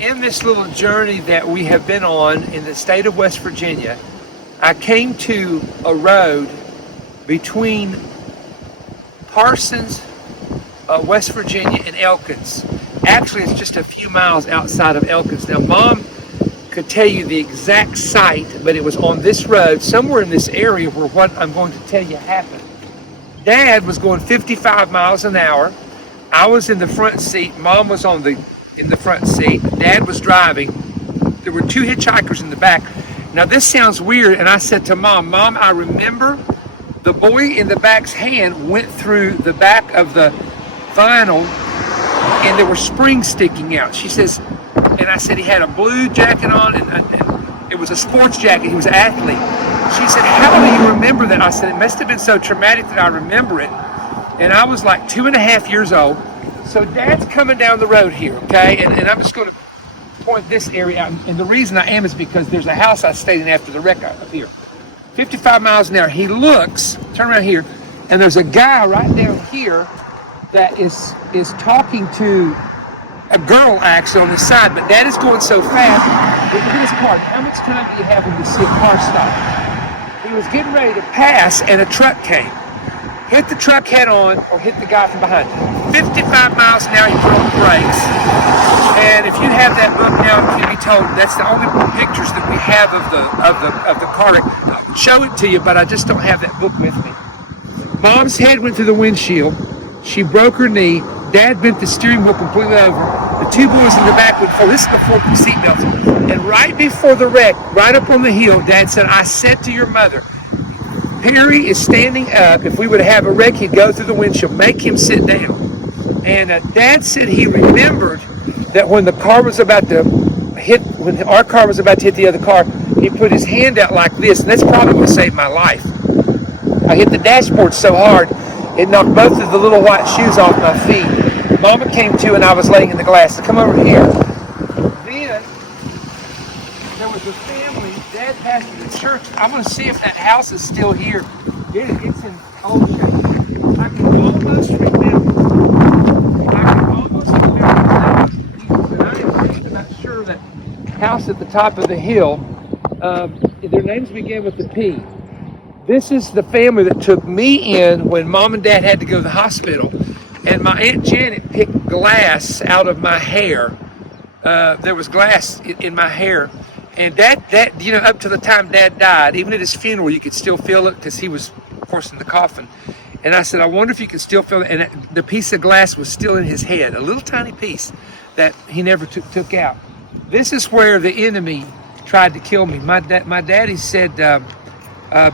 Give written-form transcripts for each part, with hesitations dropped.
in this little journey that we have been on in the state of West Virginia, I came to a road between Parsons, West Virginia, and Elkins. Actually, it's just a few miles outside of Elkins. Now, Mom could tell you the exact site, but it was on this road, somewhere in this area where what I'm going to tell you happened. Dad was going 55 miles an hour. I was in the front seat. Mom was in the front seat. Dad was driving. There were two hitchhikers in the back. Now, this sounds weird, and I said to Mom, I remember the boy in the back's hand went through the back of the vinyl, and there were springs sticking out. She says, and I said he had a blue jacket on, and it was a sports jacket. He was an athlete. She said, how do you remember that? I said, it must have been so traumatic that I remember it. And I was like 2.5 years old. So Dad's coming down the road here, okay? And I'm just going to point this area out. And the reason I am is because there's a house I stayed in after the wreck up here. 55 miles an hour. He looks, turn around here, and there's a guy right down here that is talking to a girl actually on the side, but Dad is going so fast. Look at his car. How much time do you have when you see a car stop? He was getting ready to pass, and a truck came. Hit the truck head on, or hit the guy from behind. 55 miles an hour, he put on the brakes. And if you have that book now, can be told, that's the only pictures that we have of the car wreck. I'll show it to you, but I just don't have that book with me. Mom's head went through the windshield. She broke her knee. Dad bent the steering wheel completely over. The two boys in the back would fall. This is before seatbelts. And right before the wreck, right up on the hill, Dad said, I said to your mother, Perry is standing up. If we would have a wreck, he'd go through the windshield. Make him sit down. And Dad said he remembered that when the car was about to hit, when our car was about to hit the other car, he put his hand out like this, and that's probably what saved my life. I hit the dashboard so hard, it knocked both of the little white shoes off my feet. Mama came to, and I was laying in the glass. So come over here. Then there was a family. Dad pastored the church. I'm going to see if that house is still here. It's in old shape. I can almost remember. I'm not sure that house at the top of the hill. Their names begin with the P. This is the family that took me in when Mom and Dad had to go to the hospital. And my Aunt Janet picked glass out of my hair. There was glass in my hair. And Dad, up to the time Dad died, even at his funeral, you could still feel it because he was, of course, in the coffin. And I said, I wonder if you can still feel it. And the piece of glass was still in his head, a little tiny piece that he never took out. This is where the enemy tried to kill me. My daddy said,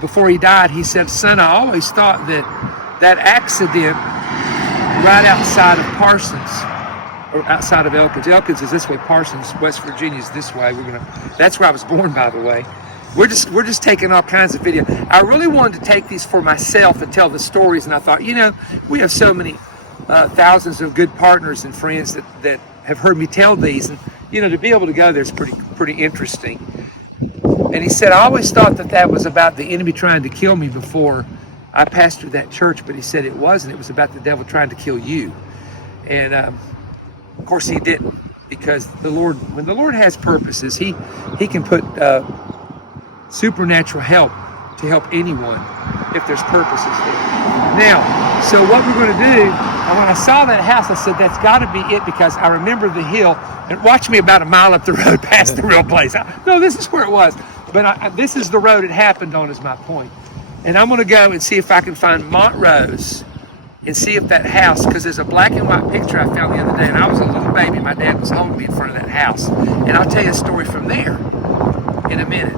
before he died, he said, son, I always thought that accident right outside of Parsons, or outside of Elkins. Elkins is this way, Parsons, West Virginia is this way. That's where I was born, by the way. We're just taking all kinds of video. I really wanted to take these for myself and tell the stories, and I thought, we have so many thousands of good partners and friends that have heard me tell these, and to be able to go there is pretty interesting. And he said, I always thought that was about the enemy trying to kill me before I pastored that church, but he said it wasn't. It was about the devil trying to kill you. And of course he didn't, because when the Lord has purposes, he can put supernatural help to help anyone if there's purposes there. Now, so what we're going to do, when I saw that house, I said, that's got to be it, because I remember the hill. And watch me about a mile up the road past the real place. No, this is where it was. But this is the road it happened on, is my point. And I'm going to go and see if I can find Montrose and see if that house, because there's a black and white picture I found the other day, and I was a little baby. My dad was holding me in front of that house. And I'll tell you a story from there in a minute.